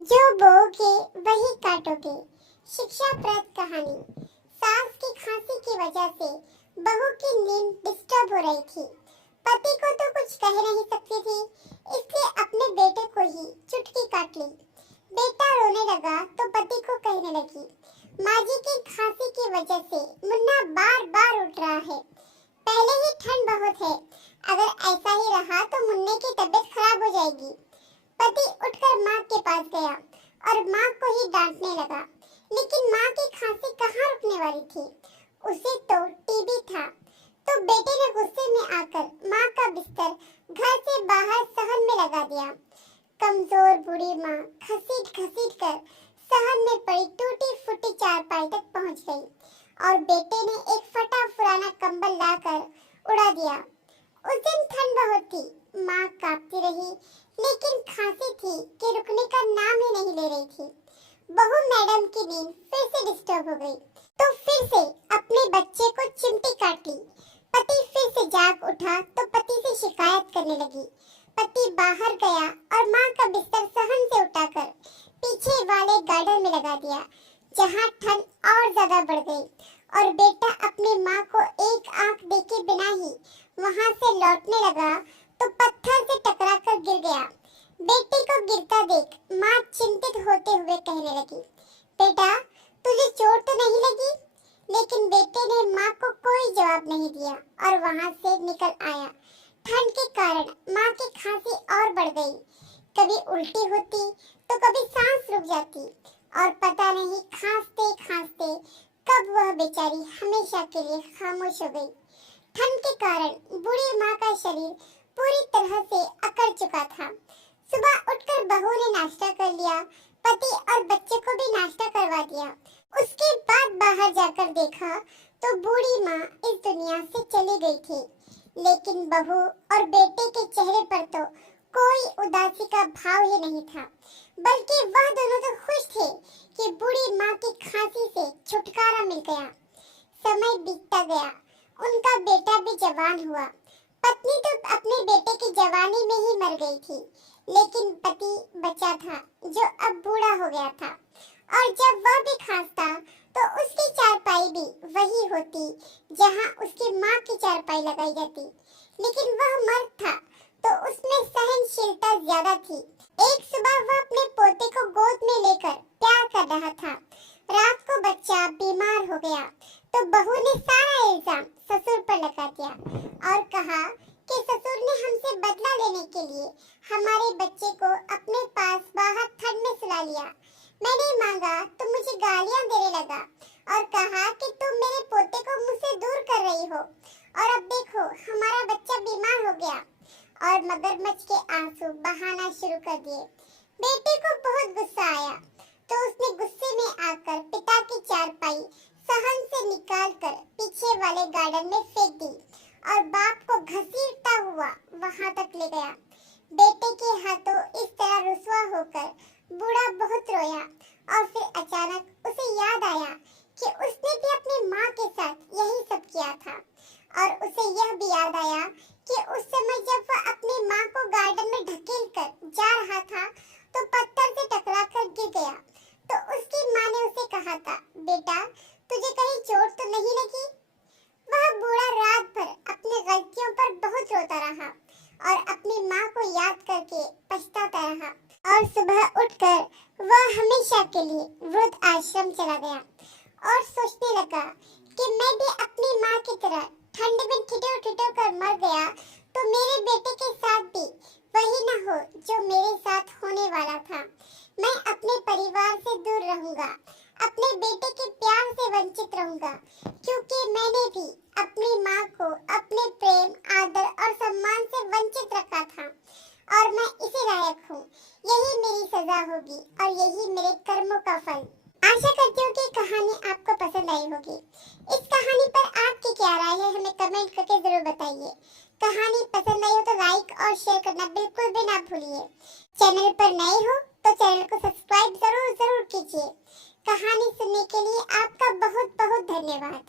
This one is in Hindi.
जो बोओगे वही काटोगे। शिक्षाप्रद कहानी। सास की खांसी की वजह से बहू की नींद डिस्टर्ब हो रही थी। पति को तो कुछ कह नहीं सकती थी, इसलिए अपने बेटे को ही चुटकी काट ली। बेटा रोने लगा तो पति को कहने लगी, माँ जी की खांसी की वजह से मुन्ना बार बार उठ रहा है। पहले ही ठंड बहुत है, अगर ऐसा ही रहा तो मुन्ने की तबीयत खराब हो जाएगी। पति उठकर माँ के पास गया और माँ को ही डांटने लगा, लेकिन माँ की खांसी कहाँ रुकने वाली थी, उसे तो टीबी था। तो बेटे ने गुस्से में आकर माँ का बिस्तर घर से बाहर सहन में लगा दिया। कमजोर बूढ़ी माँ घसीट घसीट कर सहन में पड़ी टूटी फूटी चारपाई तक पहुँच गई और बेटे ने एक फटा पुराना कंबल लाकर उड़ा दिया। उस दिन ठंड बहुत थी, माँ कांपती रही, लेकिन खांसी थी कि रुकने का नाम ही नहीं ले रही थी। बहू मैडम की नींद फिर से डिस्टर्ब हो गई, तो फिर से अपने बच्चे को चिमटी काट ली। पति फिर से जाग उठा तो पति से शिकायत करने लगी। पति बाहर गया और माँ का बिस्तर सहन से उठाकर पीछे वाले गार्डन में लगा दिया, जहाँ ठंड और ज्यादा बढ़ गई और बेटा अपनी माँ को एक आंख देखे बिना ही वहाँ से लौटने लगा तो पत्थर से टकराकर गिर गया। बेटे को गिरता देख माँ चिंतित होते हुए कहने लगी, बेटा तुझे चोट तो नहीं लगी? लेकिन बेटे ने माँ को कोई जवाब नहीं दिया और वहाँ से निकल आया। ठंड के कारण माँ की खांसी और बढ़ गई, कभी उल्टी होती तो कभी सांस रुक जाती और पता नहीं खांसते खांसते कब वह बेचारी हमेशा के लिए खामोश हो गई। ठंड के कारण बूढ़ी माँ का शरीर पूरी तरह से अकड़ चुका था। सुबह उठकर बहू ने नाश्ता कर लिया, पति और बच्चे को भी नाश्ता करवा दिया। उसके बाद बाहर जाकर देखा तो बूढ़ी माँ इस दुनिया से चली गई थी, लेकिन बहू और बेटे के चेहरे पर तो कोई उदासी का भाव ही नहीं था, बल्कि वह दोनों तो खुश थे कि बूढ़ी माँ की खांसी से छुटकारा मिल गया। समय बीतता गया, उनका बेटा भी जवान हुआ। पत्नी तो अपने बेटे की जवानी में ही मर गई थी, लेकिन पति बचा था जो अब बूढ़ा हो गया था, और जब वह भी खांसता तो उसकी चारपाई भी वही होती जहां उसकी माँ की चारपाई लगाई जाती। लेकिन वह मर्द था तो उसमें सहनशीलता ज्यादा थी। एक सुबह वह अपने पोते को गोद में लेकर प्यार कर रहा था। रात को बच्चा बीमार हो गया तो बहू ने सारा इल्जाम ससुर पर लगा दिया और कहा कि ससुर ने हमसे बदला लेने के लिए हमारे बच्चे को अपने पास बाहर ठंड में सुला लिया। मैंने मांगा तो मुझे गालियां देने लगा और कहा कि तुम मेरे पोते को मुझसे दूर कर रही हो, और अब देखो हमारा बच्चा बीमार हो गया। और मगरमच्छ के आंसू बहाना शुरू कर दिए। बेटे को बहुत गुस्सा आया तो उसने गुस्से में आकर पिता की चारपाई सहन से निकालकर पीछे वाले गार्डन में फेंक दी और बाप को घसीटता हुआ वहां तक ले गया। बेटे के हाथों इस तरह रुसवा होकर बूढ़ा बहुत रोया और फिर अचानक उसे याद आया कि उसने भी अपनी माँ के साथ यही सब किया था, और उसे यह भी याद आया कि उस समय जब वह अपनी माँ को गार्डन में ढकेल कर जा रहा था तो पत्थर से टकराकर गिर गया। तो उसकी माँ ने उसे कहा था, बेटा तुझे कहीं चोट तो नहीं लगी? वह बूढ़ा रात भर अपनी गलतियों पर बहुत रोता रहा और अपनी माँ को याद करके पछताता रहा, और सुबह उठकर वह हमेशा के लिए वृद्ध आश्रम चला गया और सोचने लगा कि मैं भी अपनी माँ की तरह ठंड में ठिठुर ठिठुर कर मर गया तो मेरे बेटे के साथ भी वही न हो जो मेरे साथ होने वाला था। मैं अपने परिवार से दूर रहूंगा, अपने बेटे के प्यार से वंचित रहूंगा, क्योंकि मैंने भी अपनी माँ को अपने प्रेम आदर और सम्मान से वंचित रखा था और मैं इसी लायक हूँ। यही मेरी सजा होगी और यही मेरे कर्मों का फल। आशा करती हूँ कि कहानी आपको पसंद आई होगी। इस कहानी पर आपकी क्या राय है हमें कमेंट करके जरूर बताइए। कहानी पसंद आई हो तो लाइक और शेयर करना बिल्कुल भी ना भूलिए। चैनल पर नए हो तो चैनल को सब्सक्राइब जरूर कीजिए। कहानी सुनने के लिए आपका बहुत बहुत धन्यवाद।